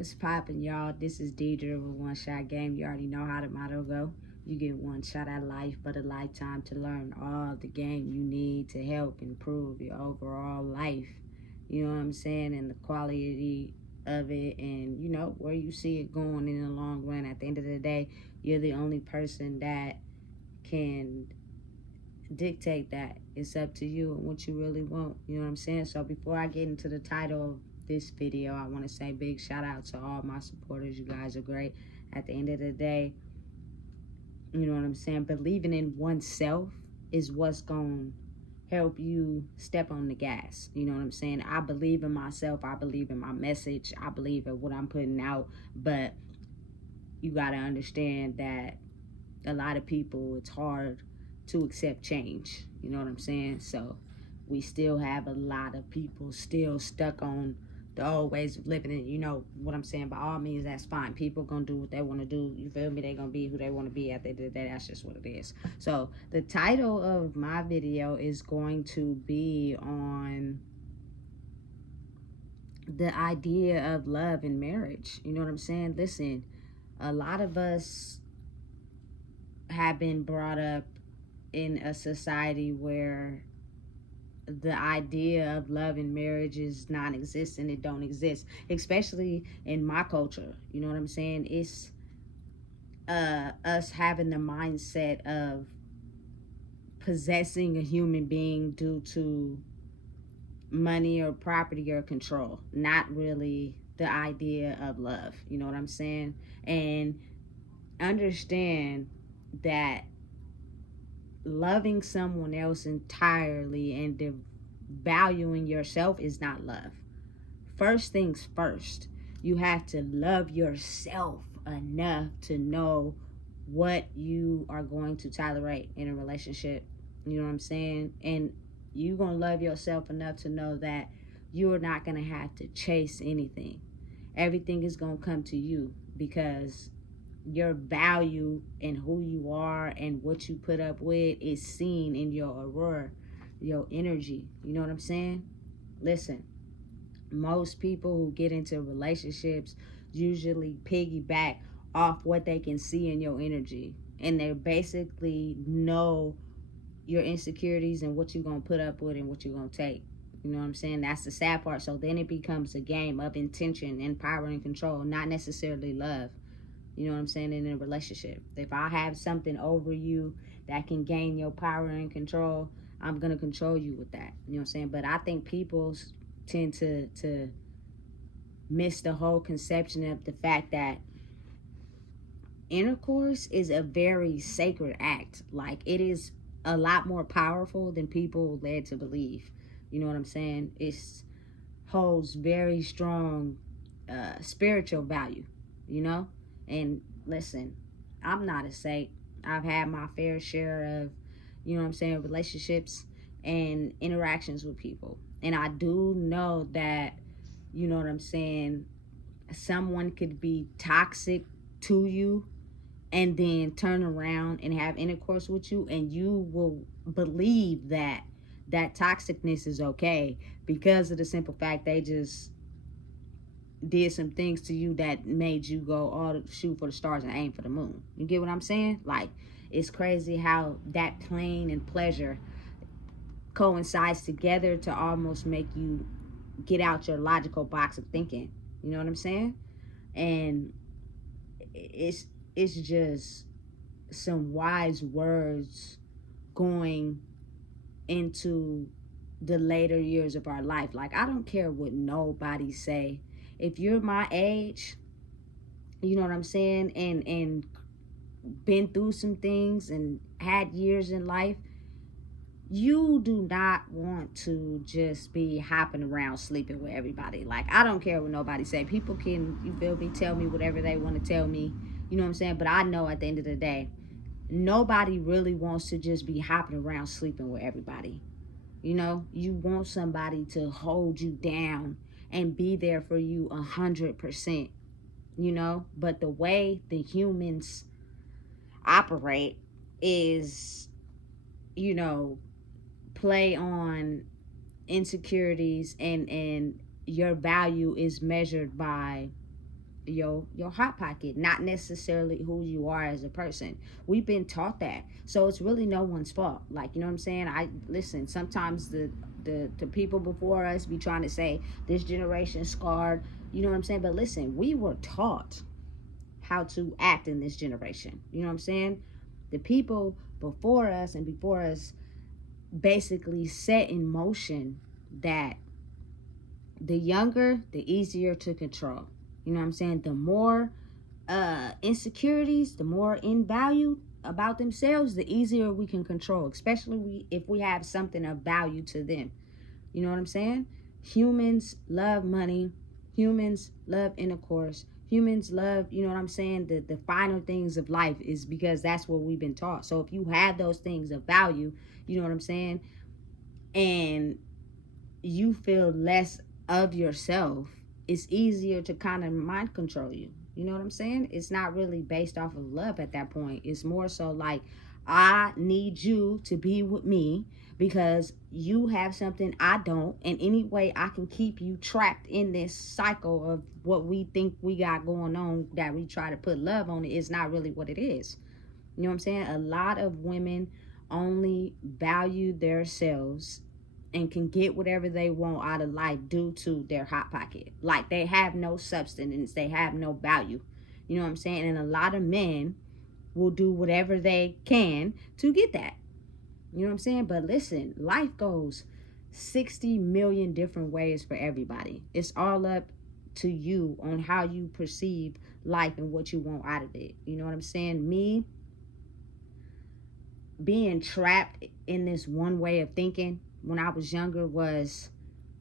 What's poppin', y'all? This is Deidre with One Shot Game. You already know how the motto go. You get one shot at life, but a lifetime to learn all the game you need to help improve your overall life. You know what I'm saying? And the quality of it, and where you see it going in the long run. At the end of the day, you're the only person that can dictate that. It's up to you and what you really want. You know what I'm saying? So before I get into the title of this video, I want to say big shout out to all my supporters. You guys are great. At the end of the day, you know what I'm saying? Believing in oneself is what's going to help you step on the gas. You know what I'm saying? I believe in myself. I believe in my message. I believe in what I'm putting out. But you got to understand that a lot of people, it's hard to accept change. You know what I'm saying? So we still have a lot of people still stuck on the old ways of living. And you know what I'm saying? By all means, that's fine. People gonna do what they want to do. You feel me? They gonna be who they want to be at the end of the day. That's just what it is. So the title of my video is going to be on the idea of love and marriage. You know what I'm saying? Listen, a lot of us have been brought up in a society where the idea of love and marriage is non-existent. It don't exist, especially in my culture. You know what I'm saying? It's us having the mindset of possessing a human being due to money or property or control, not really the idea of love. You know what I'm saying? And understand that loving someone else entirely and valuing yourself is not love. First things first, you have to love yourself enough to know what you are going to tolerate in a relationship. You know what I'm saying? And you're going to love yourself enough to know that you're not going to have to chase anything. Everything is going to come to you because your value and who you are and what you put up with is seen in your aurora, your energy. You know what I'm saying? Listen, most people who get into relationships usually piggyback off what they can see in your energy, and they basically know your insecurities and what you're gonna put up with and what you're gonna take. You know what I'm saying? That's the sad part. So then it becomes a game of intention and power and control, not necessarily love. You know what I'm saying? In a relationship, if I have something over you that can gain your power and control, I'm gonna control you with that. You know what I'm saying? But I think people tend to miss the whole conception of the fact that intercourse is a very sacred act. Like, it is a lot more powerful than people led to believe. You know what I'm saying? It holds very strong spiritual value, you know? And listen, I'm not a saint. I've had my fair share of, you know what I'm saying, relationships and interactions with people. And I do know that, you know what I'm saying, someone could be toxic to you and then turn around and have intercourse with you, and you will believe that that toxicness is okay because of the simple fact they just did some things to you that made you go all shoot for the stars and aim for the moon. You get what I'm saying? Like, it's crazy how that pain and pleasure coincides together to almost make you get out your logical box of thinking. You know what I'm saying? And it's just some wise words going into the later years of our life. Like, I don't care what nobody say. If you're my age, you know what I'm saying, and been through some things and had years in life, you do not want to just be hopping around sleeping with everybody. Like, I don't care what nobody say. People can, you feel me, tell me whatever they want to tell me. You know what I'm saying? But I know at the end of the day, nobody really wants to just be hopping around sleeping with everybody. You know, you want somebody to hold you down and be there for you 100%, you know? But the way the humans operate is, you know, play on insecurities, and your value is measured by your hot pocket, not necessarily who you are as a person. We've been taught that, so it's really no one's fault. Like, you know what I'm saying? I listen. Sometimes the people before us be trying to say this generation scarred. You know what I'm saying? But listen, we were taught how to act in this generation. You know what I'm saying? The people before us and before us basically set in motion that the younger, the easier to control. You know what I'm saying? The more insecurities, the more in value about themselves, the easier we can control, especially if we have something of value to them. You know what I'm saying? Humans love money. Humans love intercourse. Humans love, you know what I'm saying, the finer things of life, is because that's what we've been taught. So if you have those things of value, you know what I'm saying, and you feel less of yourself, it's easier to kind of mind control you. You know what I'm saying? It's not really based off of love at that point. It's more so like, I need you to be with me because you have something I don't. And any way I can keep you trapped in this cycle of what we think we got going on, that we try to put love on, it is not really what it is. You know what I'm saying? A lot of women only value themselves and can get whatever they want out of life due to their hot pocket. Like, they have no substance, they have no value. You know what I'm saying? And a lot of men will do whatever they can to get that. You know what I'm saying? But listen, life goes 60 million different ways for everybody. It's all up to you on how you perceive life and what you want out of it. You know what I'm saying? Me being trapped in this one way of thinking when I was younger was,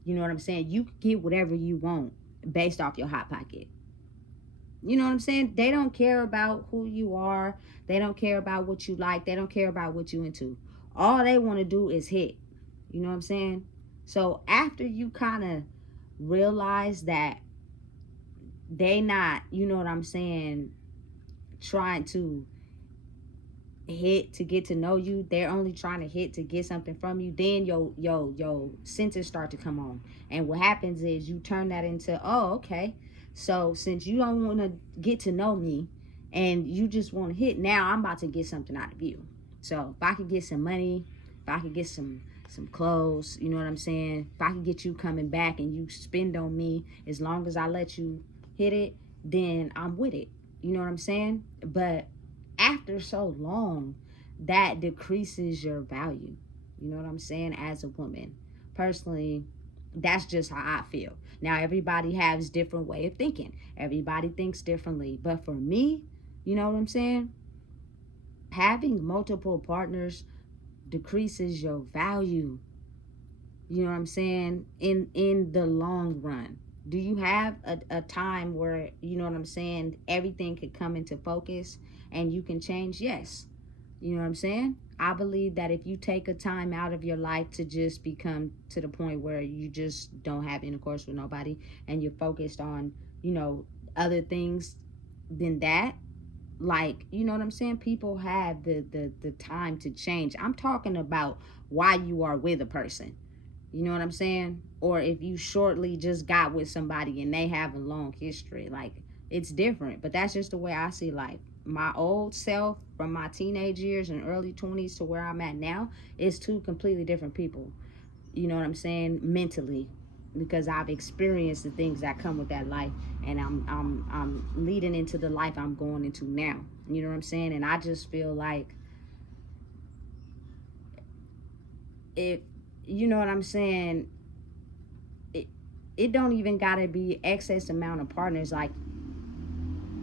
you know what I'm saying, you can get whatever you want based off your hot pocket. You know what I'm saying? They don't care about who you are. They don't care about what you like. They don't care about what you into. All they want to do is hit. You know what I'm saying? So after you kind of realize that they not, you know what I'm saying, trying to hit to get to know you, they're only trying to hit to get something from you, then your senses start to come on. And what happens is you turn that into, oh, okay, so since you don't want to get to know me and you just want to hit, now I'm about to get something out of you. So if I could get some money, if I could get some clothes, you know what I'm saying, if I can get you coming back and you spend on me, as long as I let you hit it, then I'm with it. You know what I'm saying? But after so long, that decreases your value. You know what I'm saying? As a woman, personally, that's just how I feel. Now, everybody has different way of thinking. Everybody thinks differently. But for me, you know what I'm saying, having multiple partners decreases your value. You know what I'm saying? In the long run. Do you have a time where, you know what I'm saying, everything could come into focus and you can change? Yes. You know what I'm saying? I believe that if you take a time out of your life to just become to the point where you just don't have intercourse with nobody and you're focused on, you know, other things than that, like, you know what I'm saying, people have the time to change. I'm talking about why you are with a person. You know what I'm saying? Or if you shortly just got with somebody and they have a long history, like, it's different. But that's just the way I see life. My old self from my teenage years and early 20s to where I'm at now is two completely different people. You know what I'm saying? Mentally, because I've experienced the things that come with that life, and I'm leading into the life I'm going into now. You know what I'm saying? And I just feel like, if, you know what I'm saying, it don't even gotta be excess amount of partners. Like,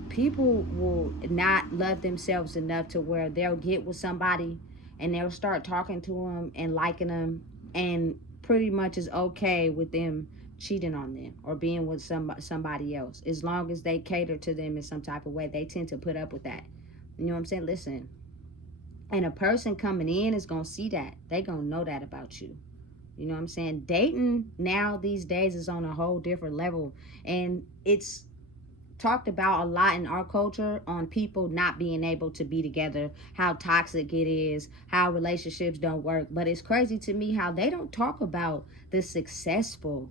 people will not love themselves enough to where they'll get with somebody and they'll start talking to them and liking them, and pretty much is okay with them cheating on them or being with somebody else, as long as they cater to them in some type of way. They tend to put up with that. You know what I'm saying? Listen, and a person coming in is gonna see that. They gonna know that about you. You know what I'm saying? Dating now these days is on a whole different level, and it's talked about a lot in our culture on people not being able to be together, how toxic it is, how relationships don't work. But it's crazy to me how they don't talk about the successful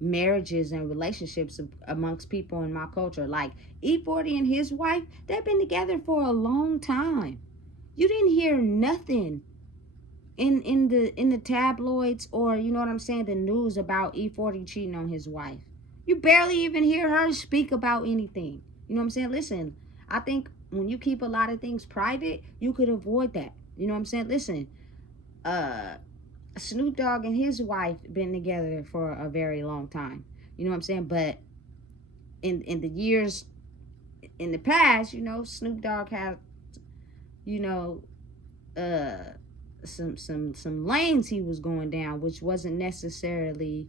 marriages and relationships amongst people in my culture. Like E40 and his wife, they've been together for a long time. You didn't hear nothing in the tabloids, or you know what I'm saying, the news about E40 cheating on his wife. You barely even hear her speak about anything. You know what I'm saying? Listen, I think when you keep a lot of things private, you could avoid that. You know what I'm saying? Listen, uh Snoop Dogg and his wife been together for a very long time. You know what I'm saying? But in the years in the past, you know, Snoop Dogg had, you know, uh some lanes he was going down, which wasn't necessarily,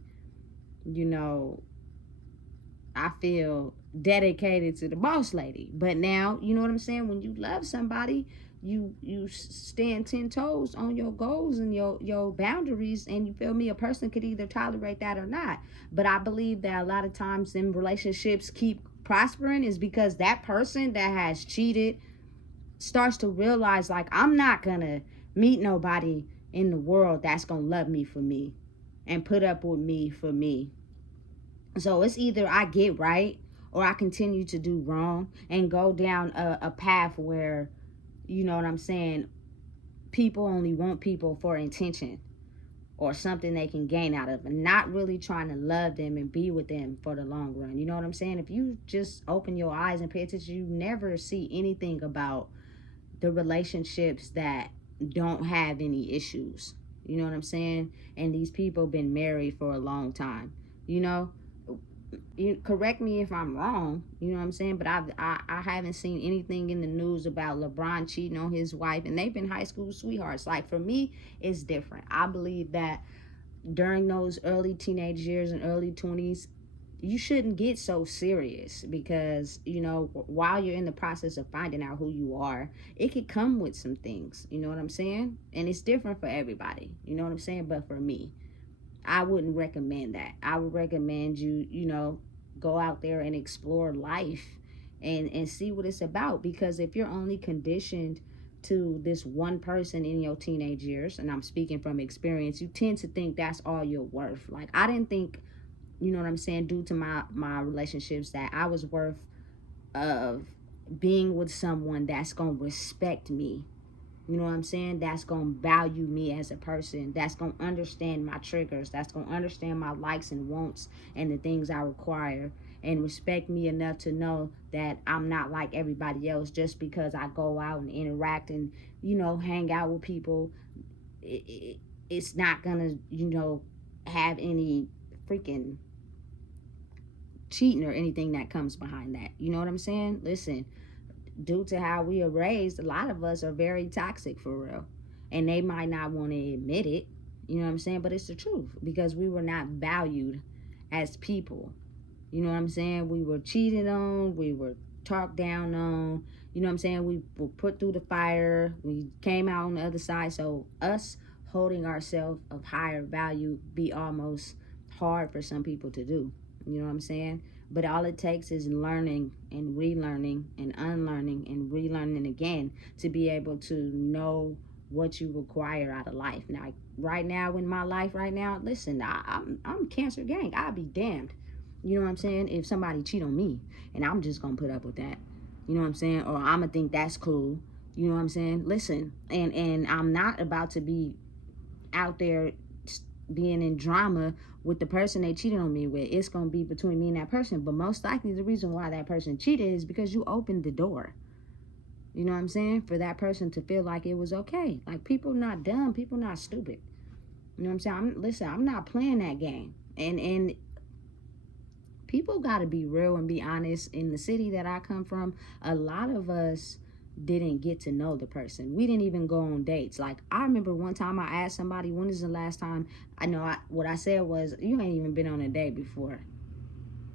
you know, I feel dedicated to the boss lady. But now, you know what I'm saying, when you love somebody, you stand 10 toes on your goals and your boundaries, and you feel me, a person could either tolerate that or not. But I believe that a lot of times them relationships keep prospering is because that person that has cheated starts to realize, like, I'm not gonna meet nobody in the world that's gonna love me for me and put up with me for me. So it's either I get right or I continue to do wrong and go down a path where, you know what I'm saying, people only want people for intention or something they can gain out of, and not really trying to love them and be with them for the long run. You know what I'm saying? If you just open your eyes and pay attention, you never see anything about the relationships that don't have any issues. You know what I'm saying? And these people been married for a long time. You know, you correct me if I'm wrong. You know what I'm saying? But I haven't seen anything in the news about LeBron cheating on his wife, and they've been high school sweethearts. Like, for me, it's different. I believe that during those early teenage years and early 20s, you shouldn't get so serious, because, you know, while you're in the process of finding out who you are, it could come with some things. You know what I'm saying? And it's different for everybody. You know what I'm saying? But for me, I wouldn't recommend that. I would recommend you, you know, go out there and explore life and see what it's about. Because if you're only conditioned to this one person in your teenage years, and I'm speaking from experience, you tend to think that's all you're worth. Like, I didn't think, you know what I'm saying, due to my relationships, that I was worth of being with someone that's gonna respect me. You know what I'm saying? That's going to value me as a person. That's going to understand my triggers. That's going to understand my likes and wants and the things I require, and respect me enough to know that I'm not like everybody else just because I go out and interact and, you know, hang out with people. It's not going to, you know, have any freaking cheating or anything that comes behind that. You know what I'm saying? Listen, due to how we are raised, a lot of us are very toxic, for real. And they might not want to admit it, you know what I'm saying? But it's the truth, because we were not valued as people. You know what I'm saying? We were cheated on, we were talked down on, you know what I'm saying? We were put through the fire, we came out on the other side. So us holding ourselves of higher value be almost hard for some people to do. You know what I'm saying? But all it takes is learning and relearning and unlearning and relearning again to be able to know what you require out of life. Now, right now in my life right now, listen, I'm cancer gang. I'll be damned. You know what I'm saying? If somebody cheat on me, and I'm just gonna put up with that. You know what I'm saying? Or I'm gonna think that's cool. You know what I'm saying? Listen, and I'm not about to be out there being in drama with the person they cheated on me with. It's going to be between me and that person. But most likely the reason why that person cheated is because you opened the door. You know what I'm saying? For that person to feel like it was okay. Like, people not dumb, people not stupid. You know what I'm saying? Listen, I'm not playing that game. And people got to be real and be honest. In the city that I come from, a lot of us didn't get to know the person. We didn't even go on dates. Like, I remember one time I asked somebody, when is the last time, what I said was, you ain't even been on a date before.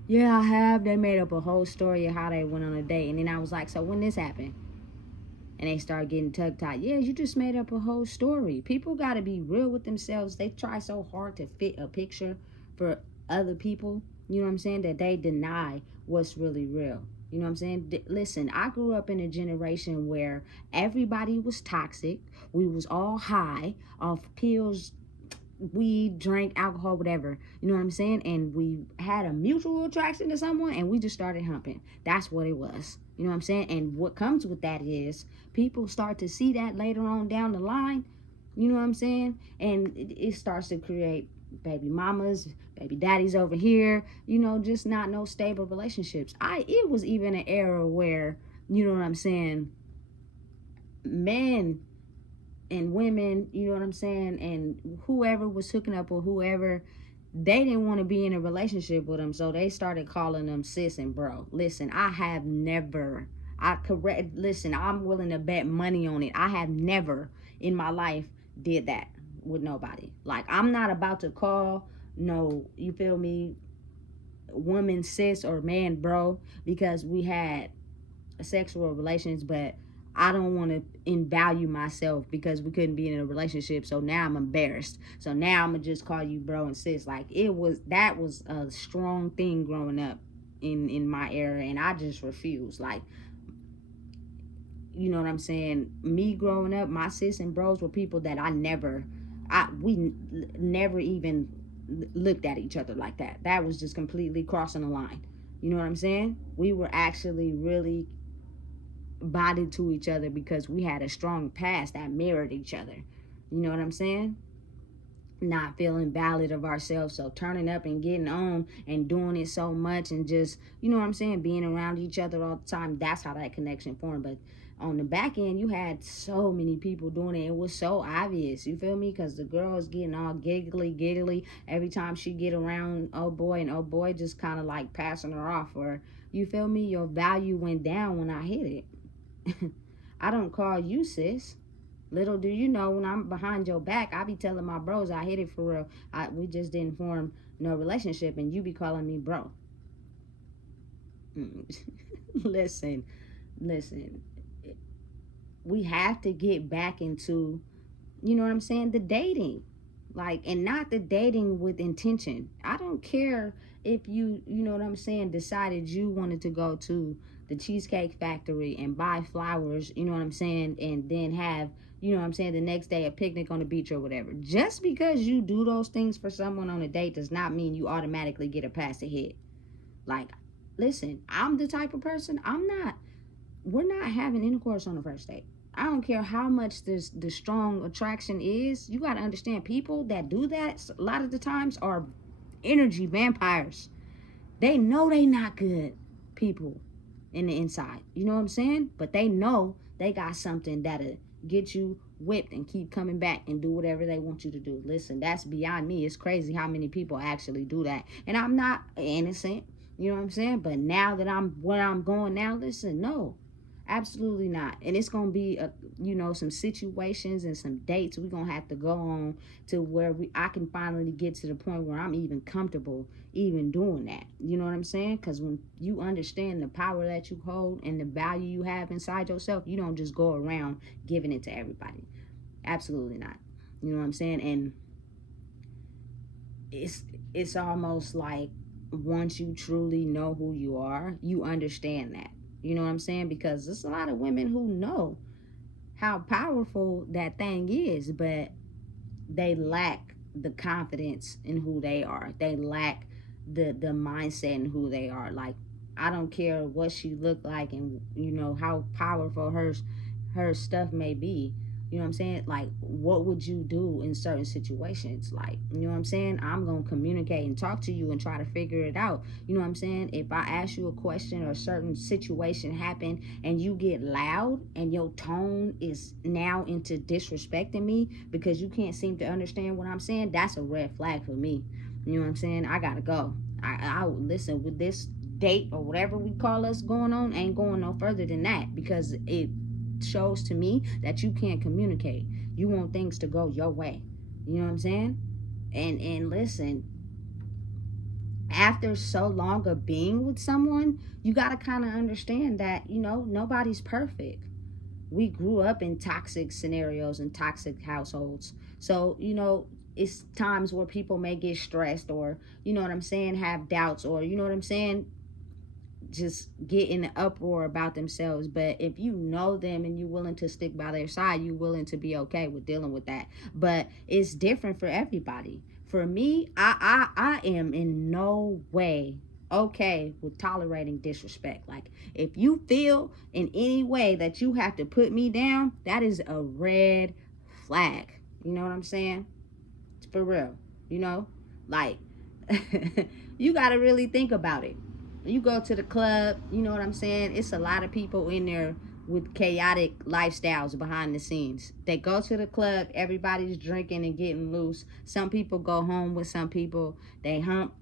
Yeah, I have. They made up a whole story of how they went on a date. And then I was like, so when this happened? And they start getting tongue-tied. Yeah, you just made up a whole story. People got to be real with themselves. They try so hard to fit a picture for other people, you know what I'm saying, that they deny what's really real. You know what I'm saying? Listen, I grew up in a generation where everybody was toxic. We was all high off pills weed, drink, alcohol, whatever. You know what I'm saying? And we had a mutual attraction to someone and we just started humping. That's what it was. You know what I'm saying? And what comes with that is people start to see that later on down the line. You know what I'm saying? And it starts to create baby mamas, baby daddies over here, just not no stable relationships. It was even an era where, you know what I'm saying, men and women, you know what I'm saying, and whoever was hooking up with whoever, they didn't want to be in a relationship with them, so they started calling them sis and bro. Listen, listen, I'm willing to bet money on it. I have never in my life did that with nobody. Like, I'm not about to call no, you feel me, woman sis or man bro because we had sexual relations, but I don't want to invalue myself because we couldn't be in a relationship. So now I'm embarrassed. So now I'm gonna just call you bro and sis. Like, that was a strong thing growing up in my era, and I just refused. Like, you know what I'm saying? Me growing up, my sis and bros were people that we never even looked at each other like that. That was just completely crossing the line. You know what I'm saying? We were actually really bonded to each other because we had a strong past that mirrored each other. You know what I'm saying? Not feeling valid of ourselves, so turning up and getting on and doing it so much and just, you know what I'm saying, being around each other all the time. That's how that connection formed. But on the back end, you had so many people doing it. It was so obvious, you feel me? Because the girl is getting all giggly every time she get around oh boy, and oh boy just kind of like passing her off. Or, you feel me, your value went down when I hit it. I don't call you sis. Little do you know, when I'm behind your back, I be telling my bros I hit it for real. We just didn't form no relationship, and you be calling me bro. listen, listen. We have to get back into, you know what I'm saying, the dating. Like, and not the dating with intention. I don't care if you know what I'm saying, decided you wanted to go to the Cheesecake Factory and buy flowers, you know what I'm saying, and then have, you know what I'm saying, the next day a picnic on the beach or whatever. Just because you do those things for someone on a date does not mean you automatically get a pass to hit. Like, listen, I'm the type of person, we're not having intercourse on the first date. I don't care how much the strong attraction is. You got to understand, people that do that a lot of the times are energy vampires. They know they not good people in the inside. You know what I'm saying? But they know they got something that'll get you whipped and keep coming back and do whatever they want you to do. Listen, that's beyond me. It's crazy how many people actually do that. And I'm not innocent. You know what I'm saying? But now that I'm where I'm going now, listen, no. Absolutely not. And it's going to be, some situations and some dates we're going to have to go on to where I can finally get to the point where I'm even comfortable even doing that. You know what I'm saying? Because when you understand the power that you hold and the value you have inside yourself, you don't just go around giving it to everybody. Absolutely not. You know what I'm saying? And it's almost like once you truly know who you are, you understand that. You know what I'm saying? Because there's a lot of women who know how powerful that thing is, but they lack the confidence in who they are. They lack the mindset in who they are. Like, I don't care what she look like and, how powerful her stuff may be. You know what I'm saying? Like, what would you do in certain situations? Like, you know what I'm saying? I'm going to communicate and talk to you and try to figure it out. You know what I'm saying? If I ask you a question or a certain situation happen and you get loud and your tone is now into disrespecting me because you can't seem to understand what I'm saying, that's a red flag for me. You know what I'm saying? I got to go. I listen, with this date or whatever we call us going on, ain't going no further than that, because it shows to me that you can't communicate. You want things to go your way. You know what I'm saying? And listen, after so long of being with someone, you got to kind of understand that, nobody's perfect. We grew up in toxic scenarios and toxic households. So, it's times where people may get stressed or, you know what I'm saying, have doubts or, you know what I'm saying, just get in an uproar about themselves. But if you know them and you're willing to stick by their side, you're willing to be okay with dealing with that. But it's different for everybody. For me, I am in no way okay with tolerating disrespect. Like, if you feel in any way that you have to put me down, that is a red flag. You know what I'm saying? It's for real. You know, like, you got to really think about it. You go to the club, you know what I'm saying? It's a lot of people in there with chaotic lifestyles behind the scenes. They go to the club, everybody's drinking and getting loose. Some people go home with some people. They hump,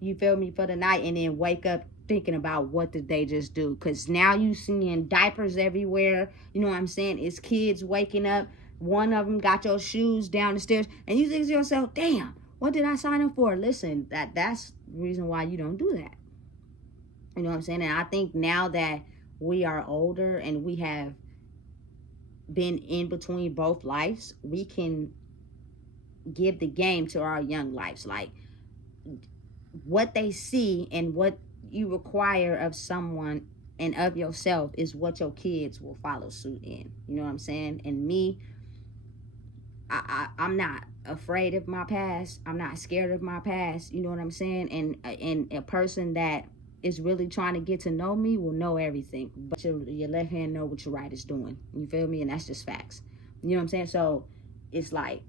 you feel me, for the night, and then wake up thinking about what did they just do. Because now you seeing diapers everywhere. You know what I'm saying? It's kids waking up. One of them got your shoes down the stairs. And you think to yourself, damn, what did I sign up for? Listen, that's the reason why you don't do that. You know what I'm saying? And I think now that we are older and we have been in between both lives, we can give the game to our young lives. Like, what they see and what you require of someone and of yourself is what your kids will follow suit in. You know what I'm saying? And me, I'm not afraid of my past. I'm not scared of my past. You know what I'm saying? And a person that is really trying to get to know me will know everything. But your left hand know what your right is doing. You feel me? And that's just facts. You know what I'm saying? So it's like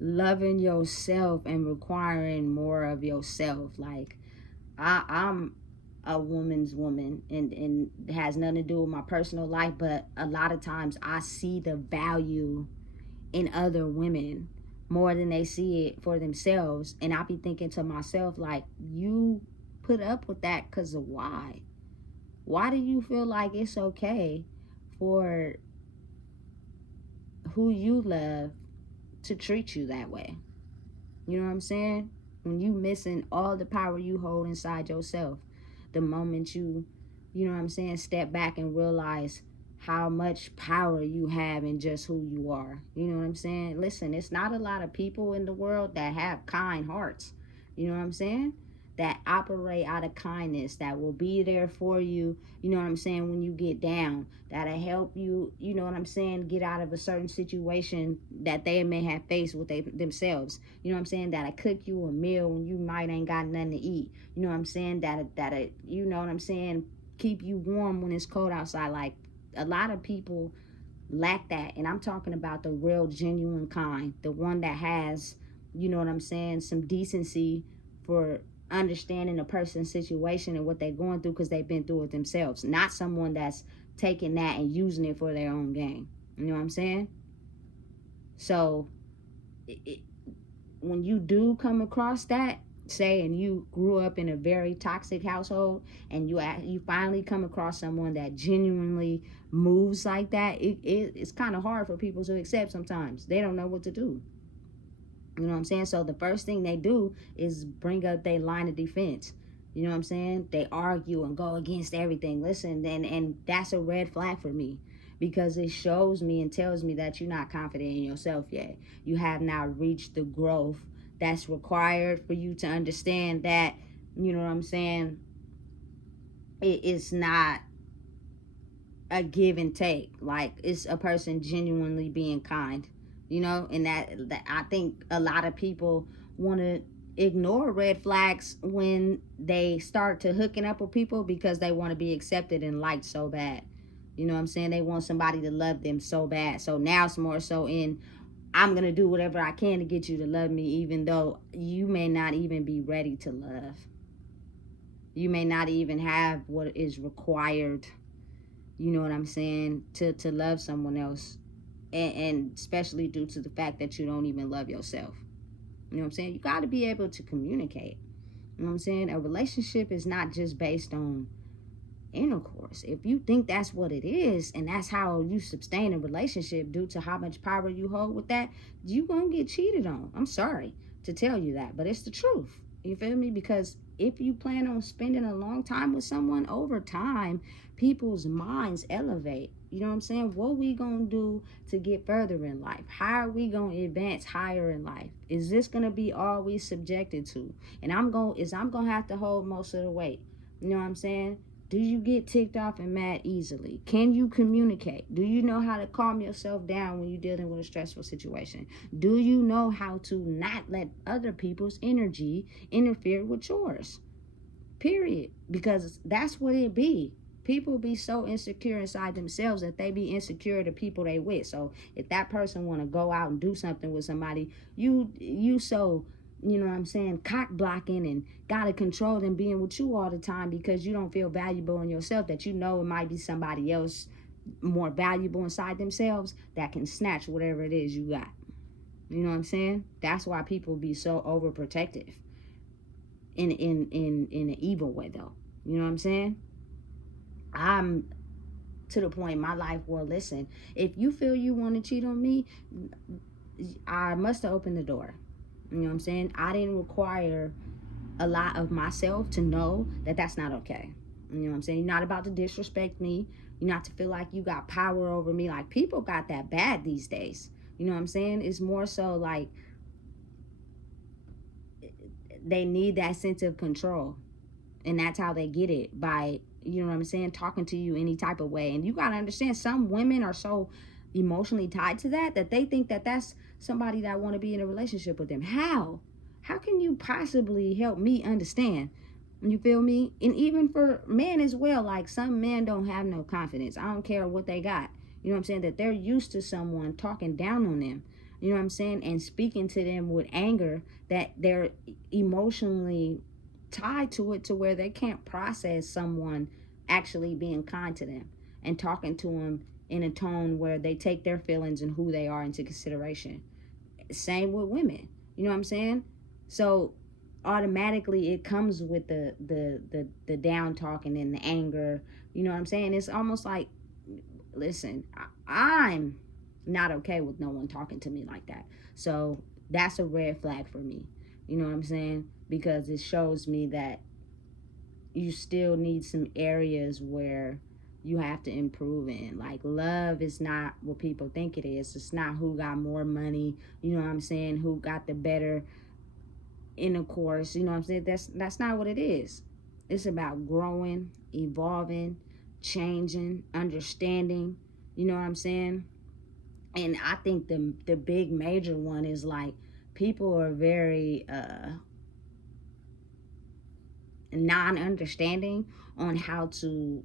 loving yourself and requiring more of yourself. Like, I'm a woman's woman, and it has nothing to do with my personal life, but a lot of times I see the value in other women more than they see it for themselves. And I be thinking to myself, like, you put up with that because of why do you feel like it's okay for who you love to treat you that way? You know what I'm saying? When you missing all the power you hold inside yourself, the moment you know what I'm saying, step back and realize how much power you have in just who you are. You know what I'm saying? Listen, it's not a lot of people in the world that have kind hearts. You know what I'm saying? That operate out of kindness, that will be there for you, you know what I'm saying, when you get down, that'll help you, you know what I'm saying, get out of a certain situation that they may have faced with themselves. You know what I'm saying? That'll cook you a meal when you might ain't got nothing to eat. You know what I'm saying? That'll, you know what I'm saying, keep you warm when it's cold outside. Like, a lot of people lack that. And I'm talking about the real genuine kind, the one that has, you know what I'm saying, some decency for understanding a person's situation and what they're going through because they've been through it themselves. Not someone that's taking that and using it for their own gain. You know what I'm saying? So when you do come across that, say, and you grew up in a very toxic household, and you finally come across someone that genuinely moves like that, it's kind of hard for people to accept sometimes. They don't know what to do. You know what I'm saying? So the first thing they do is bring up their line of defense. You know what I'm saying? They argue and go against everything. Listen, and that's a red flag for me, because it shows me and tells me that you're not confident in yourself yet. You have not reached the growth that's required for you to understand that, you know what I'm saying, it's not a give and take. Like, it's a person genuinely being kind. You know, and that I think a lot of people want to ignore red flags when they start to hooking up with people because they want to be accepted and liked so bad. You know what I'm saying? They want somebody to love them so bad. So now it's more so in, I'm going to do whatever I can to get you to love me, even though you may not even be ready to love. You may not even have what is required, you know what I'm saying, to love someone else. And especially due to the fact that you don't even love yourself. You know what I'm saying? You got to be able to communicate. You know what I'm saying? A relationship is not just based on intercourse. If you think that's what it is, and that's how you sustain a relationship due to how much power you hold with that, you gonna get cheated on. I'm sorry to tell you that, but it's the truth. You feel me? Because if you plan on spending a long time with someone, over time, people's minds elevate. You know what I'm saying? What we gonna do to get further in life? How are we gonna advance higher in life? Is this gonna be all we subjected to? And I'm gonna have to hold most of the weight. You know what I'm saying? Do you get ticked off and mad easily? Can you communicate? Do you know how to calm yourself down when you're dealing with a stressful situation? Do you know how to not let other people's energy interfere with yours? Period. Because that's what it be. People be so insecure inside themselves that they be insecure to people they with. So if that person want to go out and do something with somebody, you so, you know what I'm saying, cock blocking and gotta control them being with you all the time because you don't feel valuable in yourself, that you know it might be somebody else more valuable inside themselves that can snatch whatever it is you got. You know what I'm saying? That's why people be so overprotective in an evil way, though. You know what I'm saying? I'm to the point in my life where, listen, if you feel you want to cheat on me, I must have opened the door. You know what I'm saying? I didn't require a lot of myself to know that that's not okay. You know what I'm saying? You're not about to disrespect me. You're not to feel like you got power over me. Like, people got that bad these days. You know what I'm saying? It's more so like they need that sense of control. And that's how they get it, by, you know what I'm saying, talking to you any type of way. And you got to understand, some women are so emotionally tied to that they think that that's somebody that want to be in a relationship with them. How can you possibly help me understand? You feel me? And even for men as well, like, some men don't have no confidence. I don't care what they got. You know what I'm saying? That they're used to someone talking down on them. You know what I'm saying? And speaking to them with anger, that they're emotionally tied to it, to where they can't process someone actually being kind to them and talking to them in a tone where they take their feelings and who they are into consideration. Same with women. You know what I'm saying? So automatically it comes with the down talking and the anger. You know what I'm saying? It's almost like, listen, I'm not okay with no one talking to me like that. So that's a red flag for me. You know what I'm saying? Because it shows me that you still need some areas where you have to improve in. Like, love is not what people think it is. It's not who got more money, you know what I'm saying, who got the better intercourse, you know what I'm saying. That's not what it is. It's about growing, evolving, changing, understanding, you know what I'm saying. And I think the big major one is, like, people are very non-understanding on how to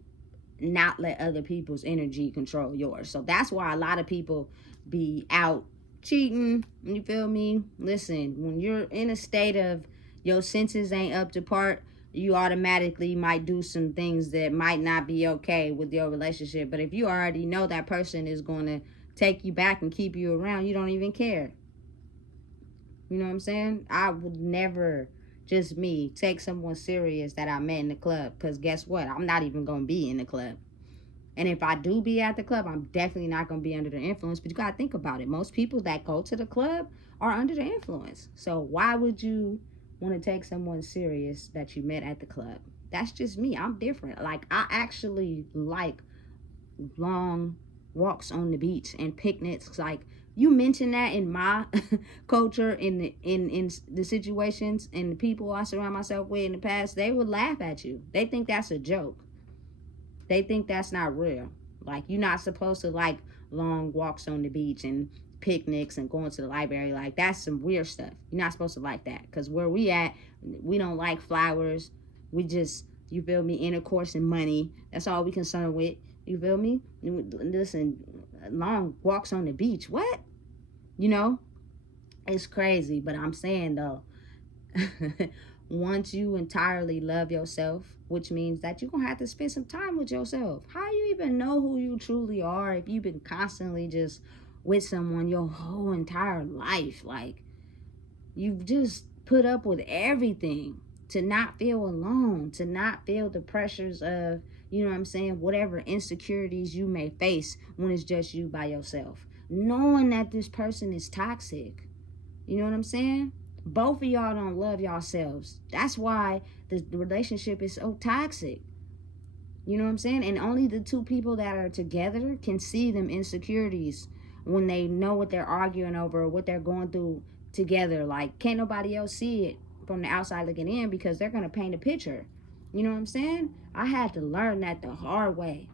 not let other people's energy control yours. So that's why a lot of people be out cheating. You feel me? Listen, when you're in a state of your senses ain't up to par, you automatically might do some things that might not be okay with your relationship. But if you already know that person is going to take you back and keep you around, you don't even care. You know what I'm saying? I would never, just me, take someone serious that I met in the club. Because guess what? I'm not even going to be in the club. And if I do be at the club, I'm definitely not going to be under the influence. But you got to think about it. Most people that go to the club are under the influence. So why would you want to take someone serious that you met at the club? That's just me. I'm different. Like, I actually like long walks on the beach and picnics. Like, you mention that in my culture, in the situations and the people I surround myself with in the past, they would laugh at you. They think that's a joke. They think that's not real. Like, you're not supposed to like long walks on the beach and picnics and going to the library. Like, that's some weird stuff. You're not supposed to like that. Because where we at, we don't like flowers. We just, you feel me, intercourse and money. That's all we concerned with. You feel me? Listen, long walks on the beach. What? You know? It's crazy. But I'm saying, though, once you entirely love yourself, which means that you're going to have to spend some time with yourself. How you even know who you truly are if you've been constantly just with someone your whole entire life? Like, you've just put up with everything to not feel alone, to not feel the pressures of, you know what I'm saying, whatever insecurities you may face when it's just you by yourself. Knowing that this person is toxic. You know what I'm saying? Both of y'all don't love yourselves. That's why the relationship is so toxic. You know what I'm saying? And only the two people that are together can see them insecurities when they know what they're arguing over or what they're going through together. Like, can't nobody else see it from the outside looking in because they're going to paint a picture. You know what I'm saying? I had to learn that the hard way.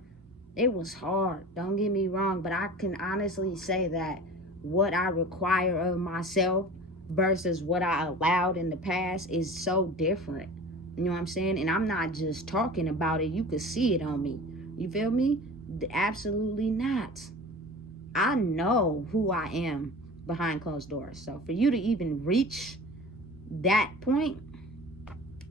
It was hard, don't get me wrong, but I can honestly say that what I require of myself versus what I allowed in the past is so different. You know what I'm saying? And I'm not just talking about it, you could see it on me. You feel me? Absolutely not. I know who I am behind closed doors. So for you to even reach that point,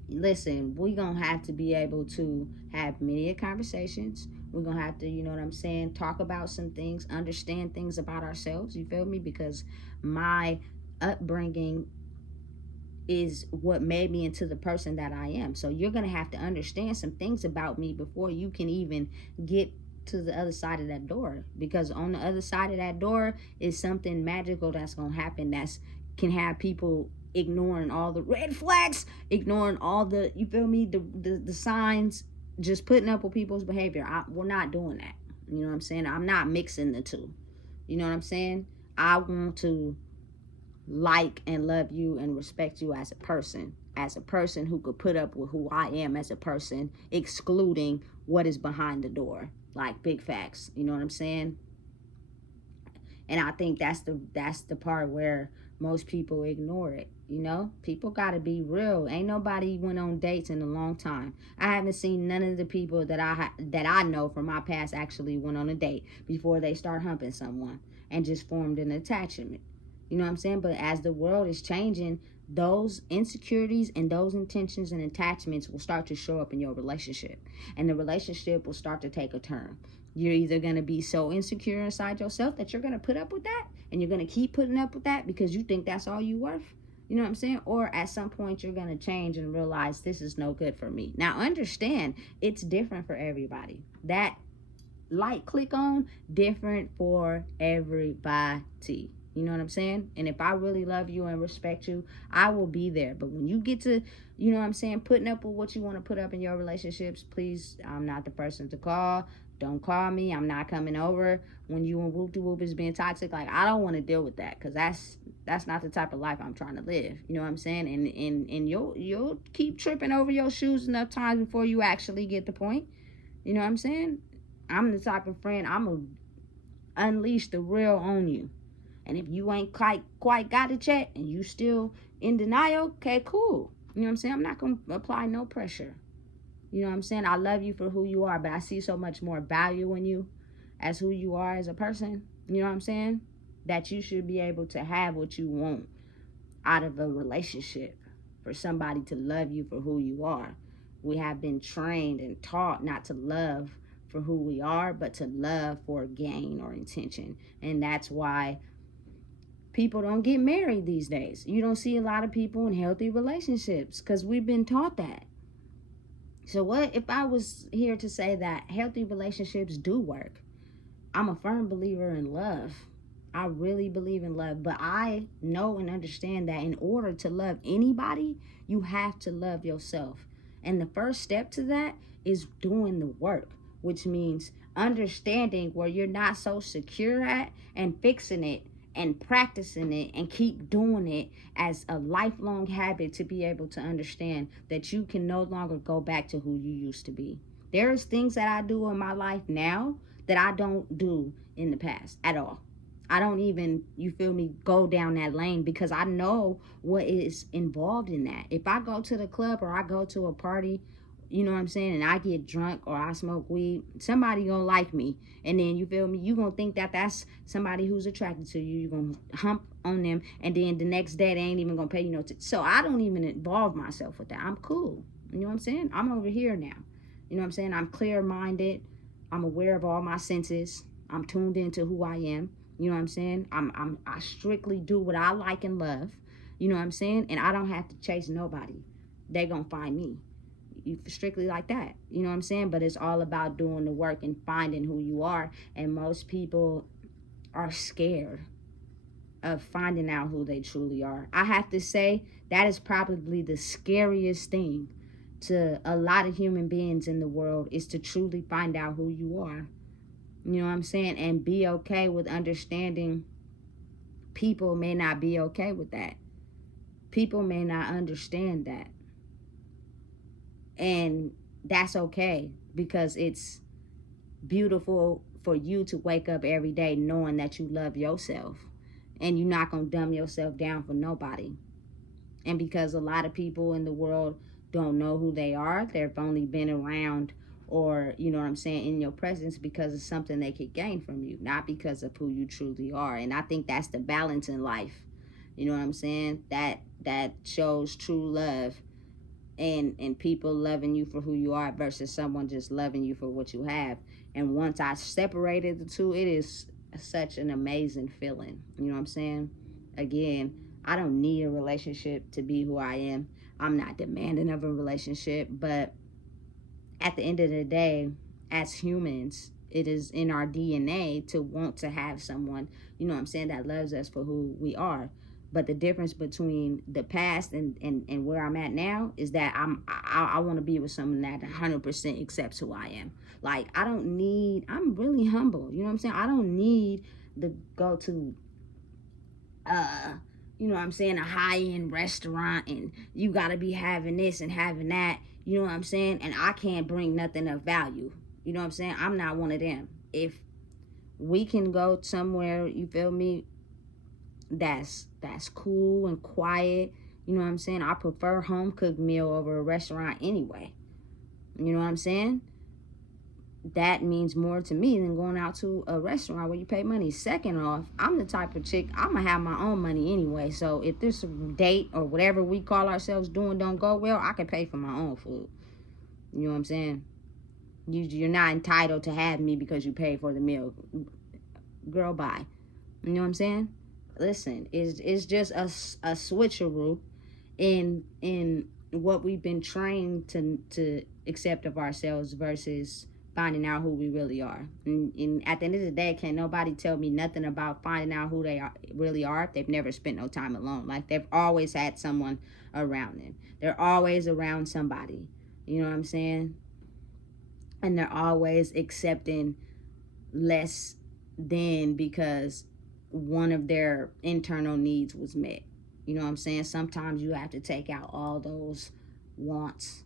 listen, we're going to have to be able to have many conversations. We're going to have to, you know what I'm saying, talk about some things, understand things about ourselves. You feel me? Because my upbringing is what made me into the person that I am. So you're going to have to understand some things about me before you can even get to the other side of that door, because on the other side of that door is something magical that's going to happen that's can have people ignoring all the red flags, ignoring all the, you feel me, the signs, just putting up with people's behavior. We're not doing that. You know what I'm saying? I'm not mixing the two. You know what I'm saying? I want to like and love you and respect you as a person who could put up with who I am as a person, excluding what is behind the door. Like, big facts. You know what I'm saying? And I think that's the part where most people ignore it. You know, people gotta be real. Ain't nobody went on dates in a long time. I haven't seen none of the people that I know from my past actually went on a date before they start humping someone and just formed an attachment. You know what I'm saying? But as the world is changing, those insecurities and those intentions and attachments will start to show up in your relationship. And the relationship will start to take a turn. You're either going to be so insecure inside yourself that you're going to put up with that, and you're going to keep putting up with that because you think that's all you worth. You know what I'm saying? Or at some point you're going to change and realize this is no good for me. Now understand, it's different for everybody. That light click on, different for everybody. You know what I'm saying? And if I really love you and respect you, I will be there. But when you get to, you know what I'm saying, putting up with what you want to put up in your relationships, please, I'm not the person to call. Don't call me. I'm not coming over when you and whoop-de-whoop is being toxic. Like, I don't want to deal with that, because that's not the type of life I'm trying to live. You know what I'm saying? And you'll keep tripping over your shoes enough times before you actually get the point. You know what I'm saying? I'm the type of friend, I'm going to unleash the real on you. And if you ain't quite got it yet and you still in denial, okay, cool. You know what I'm saying? I'm not going to apply no pressure. You know what I'm saying? I love you for who you are, but I see so much more value in you as who you are as a person. You know what I'm saying? That you should be able to have what you want out of a relationship, for somebody to love you for who you are. We have been trained and taught not to love for who we are, but to love for gain or intention. And that's why people don't get married these days. You don't see a lot of people in healthy relationships because we've been taught that. So what if I was here to say that healthy relationships do work? I'm a firm believer in love. I really believe in love, but I know and understand that in order to love anybody, you have to love yourself. And the first step to that is doing the work, which means understanding where you're not so secure at and fixing it and practicing it and keep doing it as a lifelong habit, to be able to understand that you can no longer go back to who you used to be. There's things that I do in my life now that I don't do in the past at all. I don't even, you feel me, go down that lane, because I know what is involved in that. If I go to the club or I go to a party, you know what I'm saying, and I get drunk or I smoke weed, somebody gonna like me. And then, you feel me, you gonna think that that's somebody who's attracted to you. You're gonna hump on them, and then the next day they ain't even gonna pay you no so I don't even involve myself with that. I'm cool. You know what I'm saying? I'm over here now. You know what I'm saying? I'm clear-minded. I'm aware of all my senses. I'm tuned into who I am. You know what I'm saying? I strictly do what I like and love. You know what I'm saying? And I don't have to chase nobody. They gonna find me. You strictly like that. You know what I'm saying? But it's all about doing the work and finding who you are. And most people are scared of finding out who they truly are. I have to say, that is probably the scariest thing to a lot of human beings in the world is to truly find out who you are. You know what I'm saying? And be okay with understanding people may not be okay with that. People may not understand that. And that's okay, because it's beautiful for you to wake up every day knowing that you love yourself and you're not going to dumb yourself down for nobody. And because a lot of people in the world don't know who they are, they've only been around, or you know what I'm saying, in your presence because of something they could gain from you, not because of who you truly are. And I think that's the balance in life. You know what I'm saying? That shows true love, and people loving you for who you are versus someone just loving you for what you have. And once I separated the two, it is such an amazing feeling. You know what I'm saying? Again, I don't need a relationship to be who I am. I'm not demanding of a relationship, but at the end of the day, as humans, it is in our DNA to want to have someone, you know what I'm saying, that loves us for who we are. But the difference between the past and where I'm at now is that I want to be with someone that 100% accepts who I am. Like, I'm really humble. You know what I'm saying? I don't need to go to, you know what I'm saying, a high-end restaurant and you got to be having this and having that. You know what I'm saying? And I can't bring nothing of value. You know what I'm saying? I'm not one of them. If we can go somewhere, you feel me, that's cool and quiet, you know what I'm saying? I prefer home cooked meal over a restaurant anyway. You know what I'm saying? That means more to me than going out to a restaurant where you pay money. Second off, I'm the type of chick, I'm gonna have my own money anyway. So if this date or whatever we call ourselves doing don't go well, I can pay for my own food. You know what I'm saying? You're not entitled to have me because you paid for the meal. Girl, bye. You know what I'm saying? Listen, it's just a switcheroo in what we've been trained to accept of ourselves versus finding out who we really are. And at the end of the day, can't nobody tell me nothing about finding out who they really are if they've never spent no time alone. Like, they've always had someone around them. They're always around somebody. You know what I'm saying? And they're always accepting less than because one of their internal needs was met. You know what I'm saying? Sometimes you have to take out all those wants.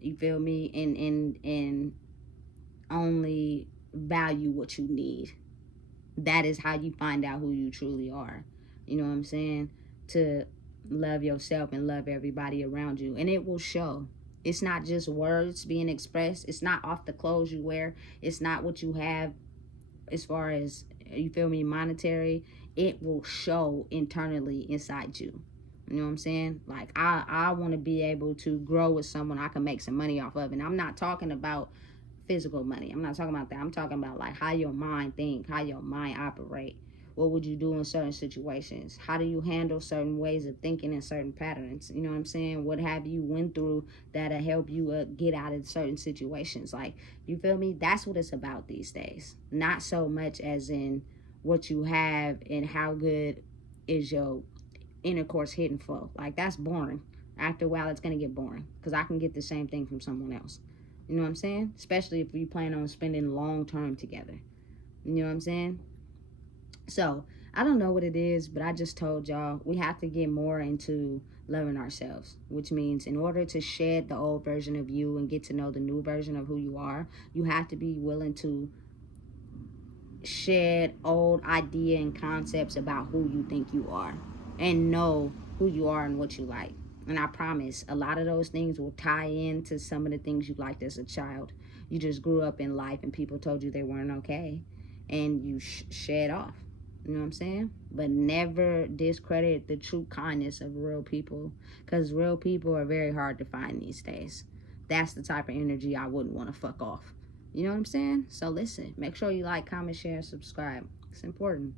You feel me? And only value what you need. That is how you find out who you truly are. You know what I'm saying? To love yourself and love everybody around you. And it will show. It's not just words being expressed. It's not off the clothes you wear. It's not what you have as far as, you feel me, monetary. It will show internally inside you. You know what I'm saying? Like, I want to be able to grow with someone I can make some money off of. And I'm not talking about physical money. I'm not talking about that. I'm talking about like how your mind think, how your mind operate. What would you do in certain situations? How do you handle certain ways of thinking and certain patterns? You know what I'm saying? What have you went through that'll help you get out of certain situations? Like, you feel me? That's what it's about these days. Not so much as in what you have and how good is your intercourse hidden flow. Like, that's boring. After a while, it's going to get boring because I can get the same thing from someone else. You know what I'm saying? Especially if we plan on spending long term together. You know what I'm saying? So, I don't know what it is, but I just told y'all we have to get more into loving ourselves, which means in order to shed the old version of you and get to know the new version of who you are, you have to be willing to shed old idea and concepts about who you think you are and know who you are and what you like. And I promise a lot of those things will tie into some of the things you liked as a child. You just grew up in life and people told you they weren't okay and you shed off. You know what I'm saying? But never discredit the true kindness of real people, because real people are very hard to find these days. That's the type of energy I wouldn't want to fuck off. You know what I'm saying? So listen, make sure you like, comment, share, and subscribe. It's important.